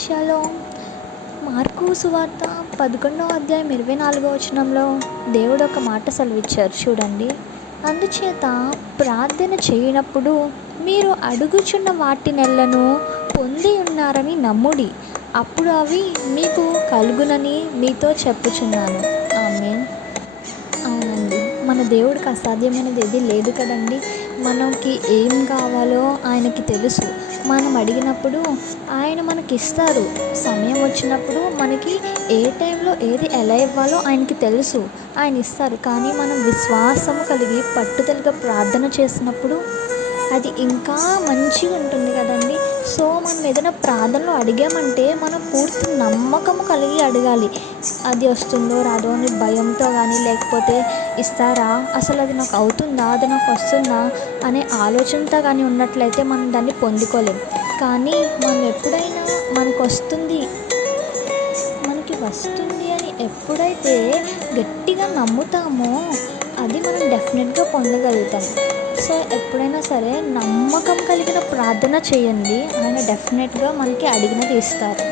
Shalom. Mark సువార్త 11వ అధ్యాయం 24వ వచనంలో దేవుడు ఒక మాట సెలవిచ్చారు చూడండి. అందుచేత ప్రార్థన చేయనప్పుడు మీరు అడుగుచున్న వాటినెల్లను పొంది ఉన్నారని నమ్ముడి, అప్పుడు అవి మీకు కలుగునని మీతో చెప్పుచున్నాను. ఆమేన్. అవునండి, మన దేవుడికి అసాధ్యమైనది ఏది లేదు కదండి. మనకి ఏం కావాలో ఆయనకి తెలుసు. మనం అడిగినప్పుడు ఆయన మనకి ఇస్తారు. సమయం వచ్చినప్పుడు మనకి ఏ టైంలో ఏది ఎలా ఇవ్వాలో ఆయనకి తెలుసు, ఆయన ఇస్తారు. కానీ మనం విశ్వాసం కలిగి పట్టుదలగా ప్రార్థన చేసినప్పుడు అది ఇంకా మంచిగా ఉంటుంది కదండి. సో మనం ఏదైనా ప్రార్థనలో అడిగామంటే మనం పూర్తి నమ్మకం కలిగి అడగాలి. అది వస్తుందో రాదో అని భయంతో కానీ, లేకపోతే ఇస్తారా, అసలు అది నాకు అవుతుందా, అది నాకు వస్తుందా అనే ఆలోచనతో కానీ ఉన్నట్లయితే మనం దాన్ని పొందుకోలేం. కానీ మనం ఎప్పుడైనా మనకు వస్తుంది అని ఎప్పుడైతే గట్టిగా నమ్ముతామో అది మనం డెఫినెట్గా పొందగలుగుతాం. సో ఎప్పుడైనా సరే నమ్మకం కలిగిన ప్రార్థన చేయండి, ఆయన డెఫినెట్గా మనకి అడిగినది ఇస్తారు.